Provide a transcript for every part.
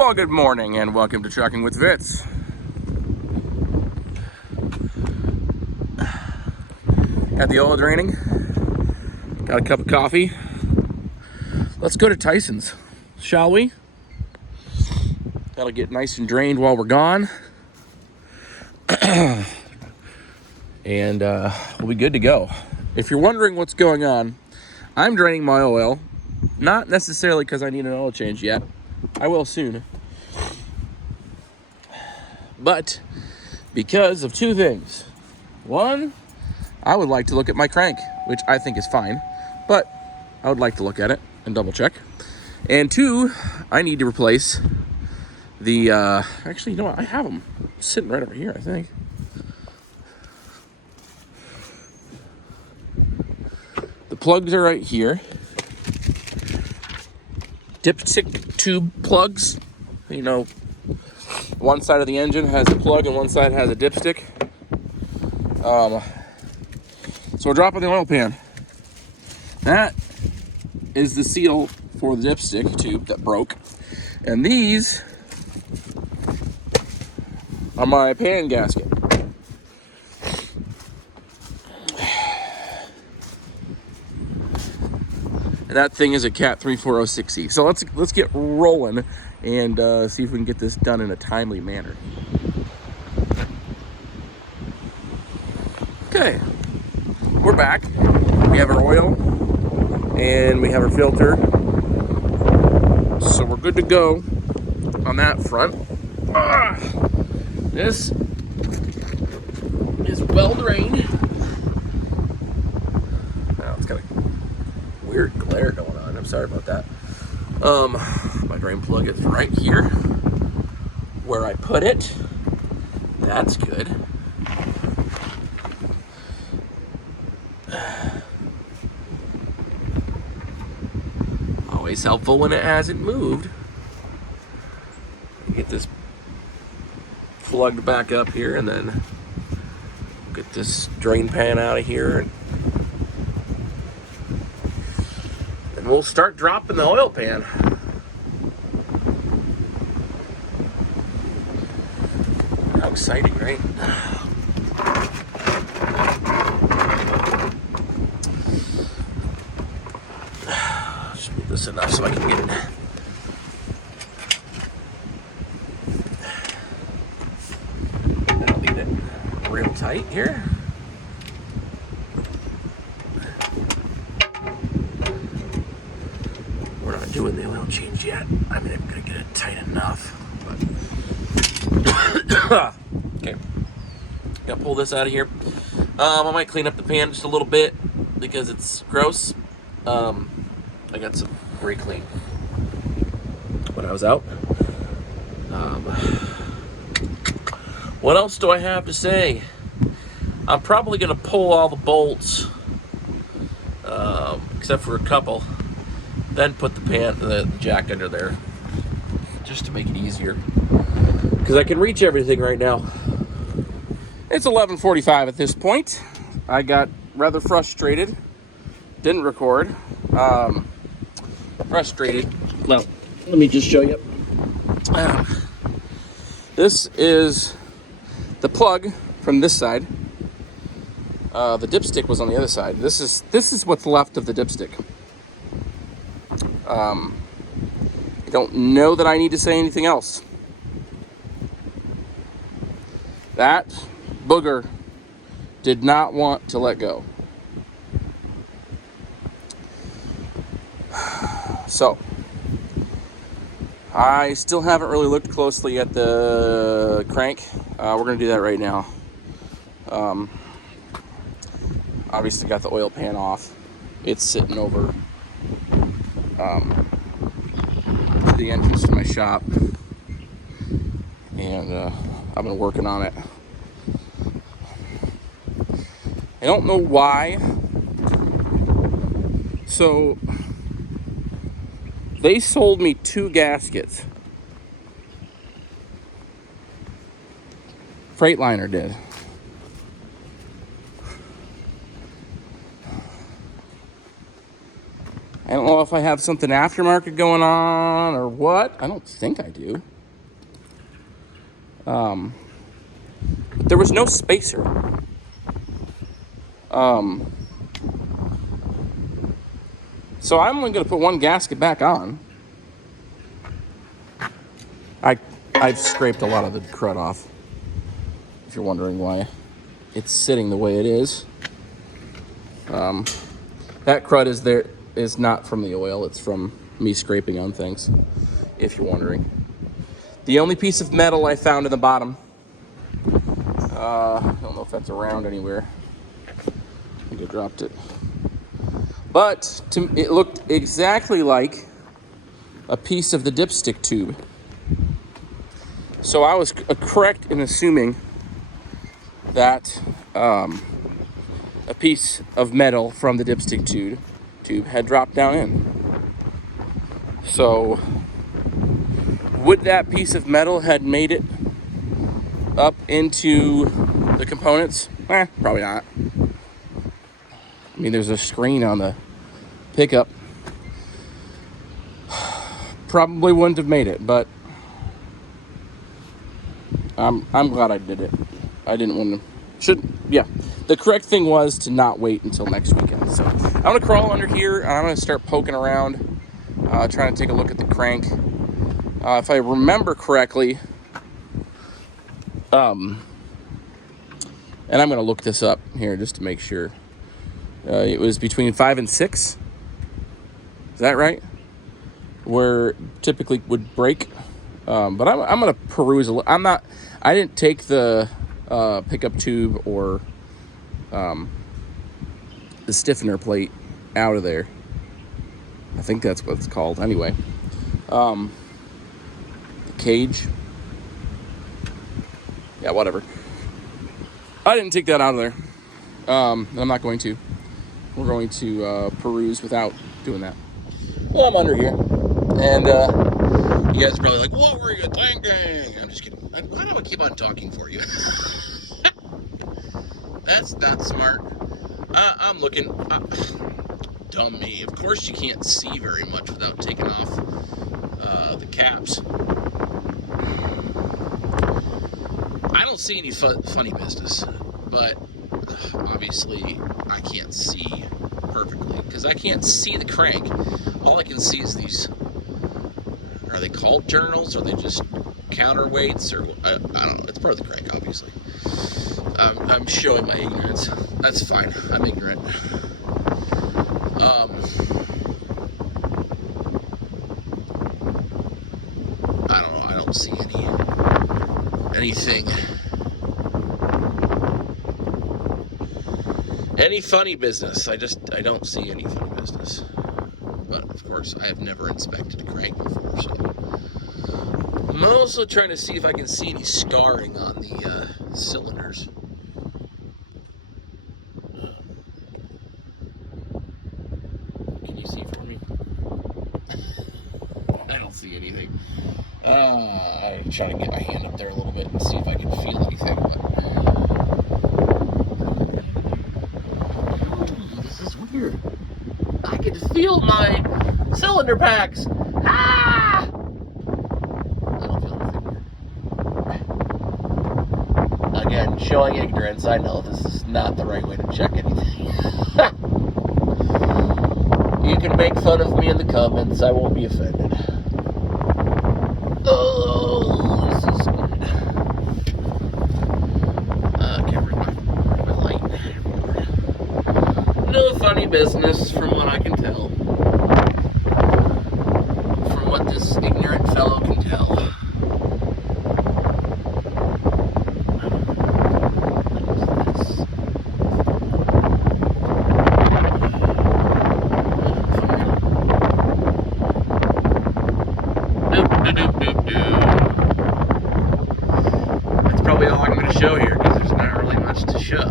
Well, good morning and welcome to Trucking with Vitz. Got the oil draining, got a cup of coffee. Let's go to Tyson's, shall we? That'll get nice and drained while we're gone. And we'll be good to go. If you're wondering what's going on, I'm draining my oil. Not necessarily because I need an oil change yet. I will soon. But because of two things. One, I would like to look at my crank, which I think is fine, but I would like to look at it and double check. And two, I need to replace the, actually, you know what? I have them sitting right over here, I think. The plugs are right here. Dipstick tube plugs. You know, one side of the engine has a plug and one side has a dipstick. So we're dropping the oil pan. That is the seal for the dipstick tube that broke. And these are my pan gasket. And that thing is a Cat 3406E. So let's get rolling and see if we can get this done in a timely manner. Okay, we're back. We have our oil and we have our filter. So we're good to go on that front. This is well drained. Now it's got a weird glare going on. I'm sorry about that. My drain plug is right here where I put it. That's good. Always helpful when it hasn't moved. Get this plugged back up here and then get this drain pan out of here. And we'll start dropping the oil pan. How exciting, right? Just move this enough so I can get it. I'll leave it real tight here. We're not doing the oil change yet. I mean, I'm gonna get it tight enough. But okay, gotta pull this out of here. I might clean up the pan just a little bit because it's gross. I got some re-clean when I was out. What else do I have to say? I'm probably gonna pull all the bolts, except for a couple. Then put the jack under there, just to make it easier. Because I can reach everything right now. It's 11:45 at this point. I got rather frustrated. Didn't record. Frustrated. Well, let me just show you. This is the plug from this side. The dipstick was on the other side. This is what's left of the dipstick. I don't know that I need to say anything else. That booger did not want to let go. So, I still haven't really looked closely at the crank. We're going to do that right now. Obviously got the oil pan off. It's sitting over the entrance to my shop. And I've been working on it. I don't know why. So, they sold me 2 gaskets. Freightliner did. I don't know if I have something aftermarket going on or what. I don't think I do. But there was no spacer. So I'm only going to put one gasket back on. I've scraped a lot of the crud off, if you're wondering why it's sitting the way it is. That crud is not from the oil, it's from me scraping on things, if you're wondering. The only piece of metal I found in the bottom, I don't know if that's around anywhere. I think I dropped it. But it looked exactly like a piece of the dipstick tube. So I was correct in assuming that a piece of metal from the dipstick tube had dropped down in. So would that piece of metal had made it up into the components? Probably not. I mean, there's a screen on the pickup. Probably wouldn't have made it, but I'm glad I did it. I didn't want to. The correct thing was to not wait until next weekend. So I'm gonna crawl under here and I'm gonna start poking around, trying to take a look at the crank. If I remember correctly, and I'm gonna look this up here just to make sure. It was between 5 and 6. Is that right? Where typically would break. But I'm gonna peruse a little. I didn't take the pickup tube or the stiffener plate out of there. I think that's what it's called. Anyway, the cage. Yeah, whatever. I didn't take that out of there. I'm not going to. We're going to peruse without doing that. Well, I'm under here, and you guys are probably like, "What were you thinking?" I'm just kidding. Why do I keep on talking for you? That's not smart. I'm looking. Dumb me. Of course, you can't see very much without taking off the caps. I don't see any funny business, but obviously I can't see perfectly because I can't see the crank. All I can see is these. Are they called journals? Are they just counterweights? Or I don't know. It's part of the crank, obviously. I'm showing my ignorance. That's fine. I'm ignorant. I don't know. I don't see anything. Any funny business. I don't see any funny business. But of course, I have never inspected a crank before, so I'm also trying to see if I can see any scarring on the cylinders. Can you see for me? I don't see anything. I'm trying to get my hand up there a little bit and see if I can feel anything. This is weird. I can feel my cylinder packs. Ah! I don't feel anything. Again, showing ignorance. I know this is not the right way to check anything. You can make fun of me in the comments. I won't be offended. Oh, this is good. I can't read my light. No funny business from what I can tell. From what this ignorant fellow can tell. That's probably all I'm going to show here because there's not really much to show.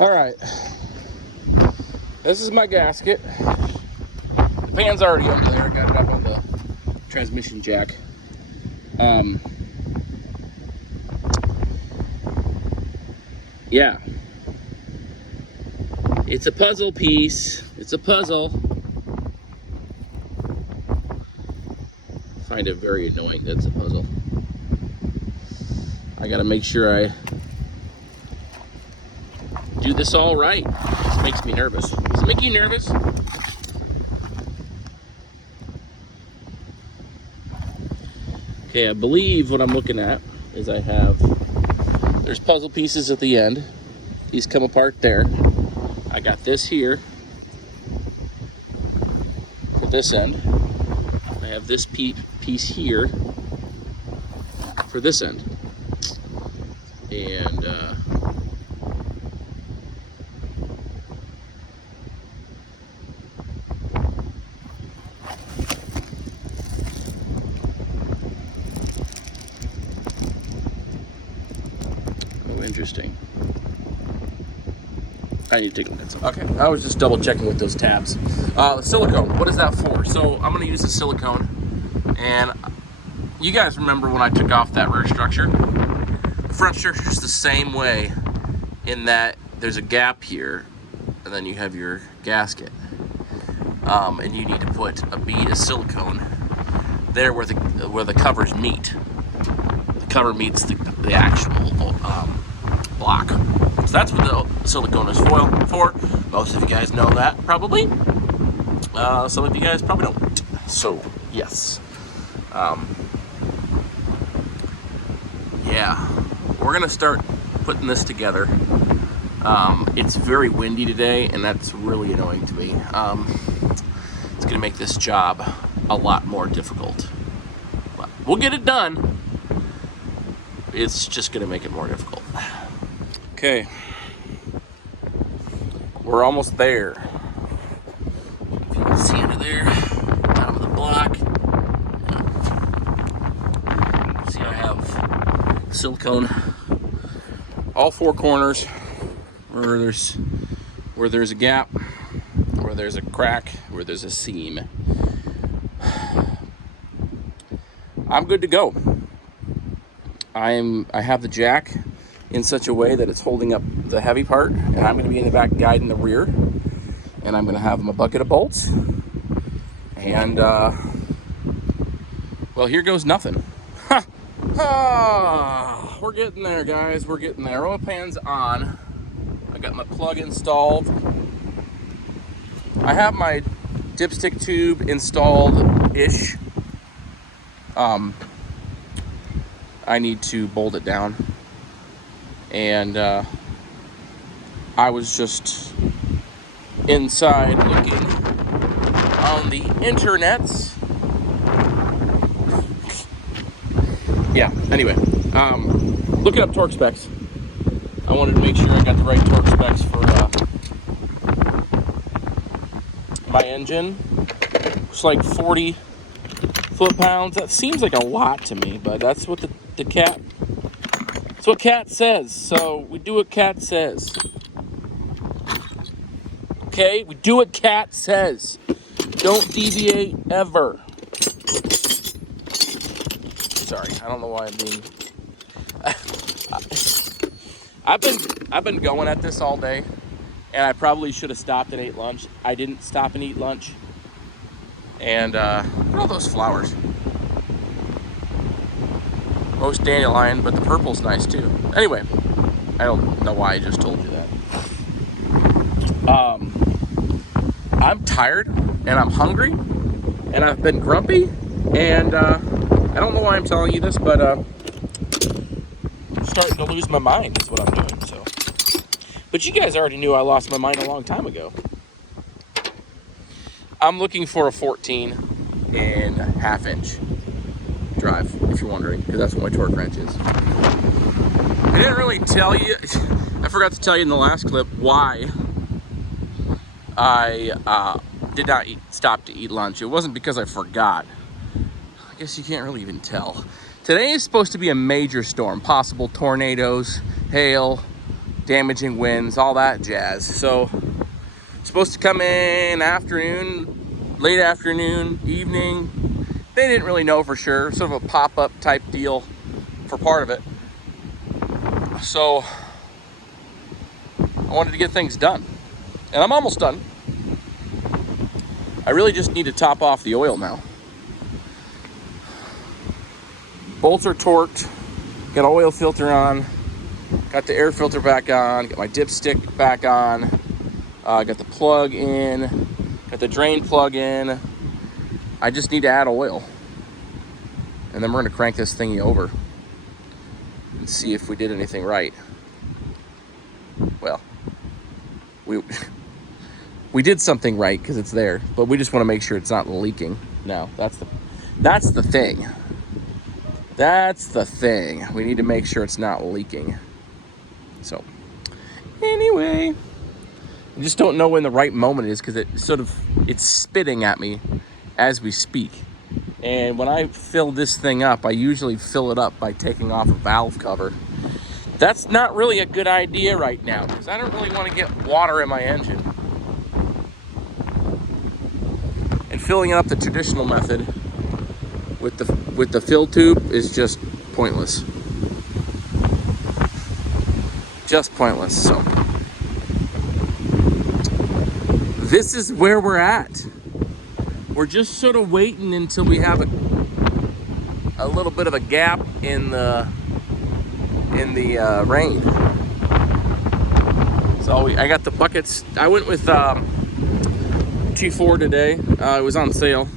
All right. This is my gasket. The fan's already under there. I got it up on the transmission jack. Yeah. It's a puzzle piece. It's a puzzle. I find it very annoying that it's a puzzle. I gotta make sure I do this all right. This makes me nervous. Does it make you nervous? Okay, I believe what I'm looking at is there's puzzle pieces at the end. These come apart there. I got this here for this end. I have this piece here for this end. And oh, interesting. I need to take a look at some. Okay, I was just double checking with those tabs. The silicone, what is that for? So I'm gonna use the silicone, and you guys remember when I took off that rear structure? The front structure is the same way in that there's a gap here, and then you have your gasket. And you need to put a bead of silicone there where the covers meet. The cover meets the actual block. So that's what the silicone is for. Most of you guys know that, probably. Some of you guys probably don't. So, yes. Yeah. We're going to start putting this together. It's very windy today, and that's really annoying to me. It's going to make this job a lot more difficult. But we'll get it done. It's just going to make it more difficult. Okay, we're almost there. If you can see under there, top of the block. See, I have silicone all four corners where there's a gap, where there's a crack, where there's a seam. I'm good to go. I have the jack in such a way that it's holding up the heavy part, and I'm going to be in the back guiding the rear, and I'm going to have a bucket of bolts, and well, here goes nothing. Ha! Ah, we're getting there, guys. We're getting there. Oil pan's on. I got my plug installed. I have my dipstick tube installed-ish. I need to bolt it down. And I was just inside looking on the internets. Yeah, anyway, looking up torque specs. I wanted to make sure I got the right torque specs for my engine. It's like 40 foot-pounds. That seems like a lot to me, but that's what the cat... That's what Cat says, so we do what Cat says. Okay? We do what Cat says. Don't deviate ever. Sorry, I don't know why I'm being... I've been going at this all day, and I probably should have stopped and ate lunch. I didn't stop and eat lunch. And look at all those flowers. Most dandelion, but the purple's nice too. Anyway, I don't know why I just told you that. I'm tired, and I'm hungry, and I've been grumpy, and I don't know why I'm telling you this, but I'm starting to lose my mind is what I'm doing. So, but you guys already knew I lost my mind a long time ago. I'm looking for a 14.5 inch drive, if you're wondering, because that's what my torque wrench is. I didn't really tell you, I forgot to tell you in the last clip why I did not stop to eat lunch. It wasn't because I forgot. I guess you can't really even tell. Today is supposed to be a major storm, possible tornadoes, hail, damaging winds, all that jazz. So, supposed to come in afternoon, late afternoon, evening. They didn't really know for sure, sort of a pop-up type deal for part of it. So I wanted to get things done, and I'm almost done. I really just need to top off the oil now. Bolts are torqued, got an oil filter on, got the air filter back on, got my dipstick back on, got the plug in, got the drain plug in. I just need to add oil. And then we're gonna crank this thingy over and see if we did anything right. Well, we did something right because it's there, but we just want to make sure it's not leaking. No, that's the thing. That's the thing. We need to make sure it's not leaking. So, anyway, I just don't know when the right moment is because it's spitting at me as we speak. And when I fill this thing up, I usually fill it up by taking off a valve cover. That's not really a good idea right now because I don't really want to get water in my engine. And filling it up the traditional method with the fill tube is just pointless. Just pointless. So this is where we're at. We're just sort of waiting until we have a little bit of a gap in the rain. So I got the buckets. I went with T4 today. It was on sale.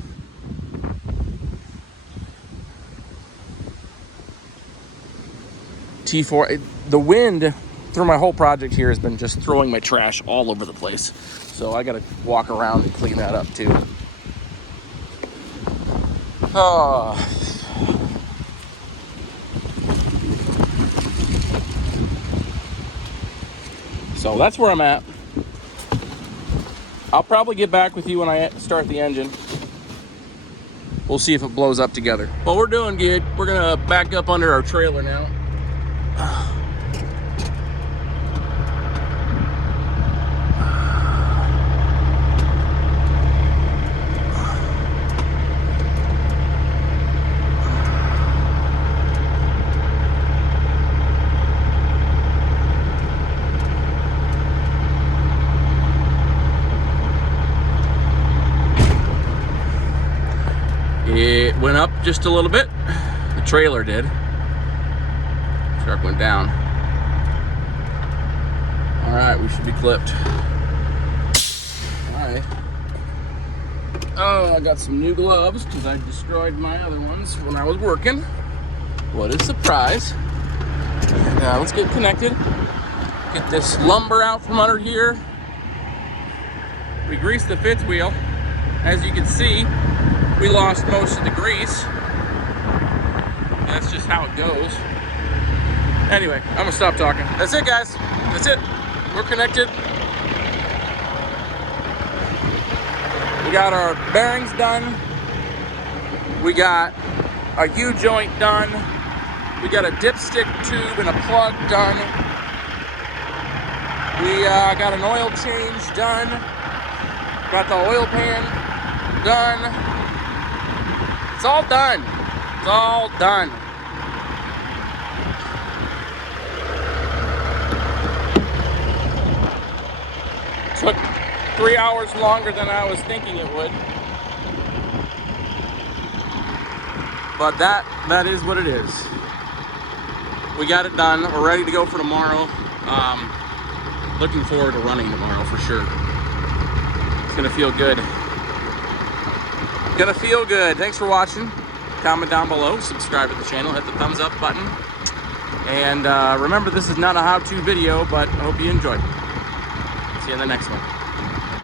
T4. The wind through my whole project here has been just throwing my trash all over the place. So I got to walk around and clean that up too. Oh. So that's where I'm at. I'll probably get back with you when I start the engine. We'll see if it blows up together. Well, we're doing good. We're gonna back up under our trailer now. It went up just a little bit. The trailer did. Truck went down. All right, we should be clipped. All right. Oh, I got some new gloves because I destroyed my other ones when I was working. What a surprise. And let's get connected. Get this lumber out from under here. We greased the fifth wheel. As you can see, we lost most of the grease. That's just how it goes. Anyway, I'm gonna stop talking. That's it, guys. That's it. We're connected. We got our bearings done. We got a U-joint done. We got a dipstick tube and a plug done. We got an oil change done. Got the oil pan done. It's all done. It's all done. Took 3 hours longer than I was thinking it would. But that is what it is. We got it done. We're ready to go for tomorrow. Looking forward to running tomorrow for sure. It's gonna feel good. Gonna feel good. Thanks for watching. Comment down below, subscribe to the channel, hit the thumbs up button. And remember, this is not a how-to video, but I hope you enjoyed. See you in the next one.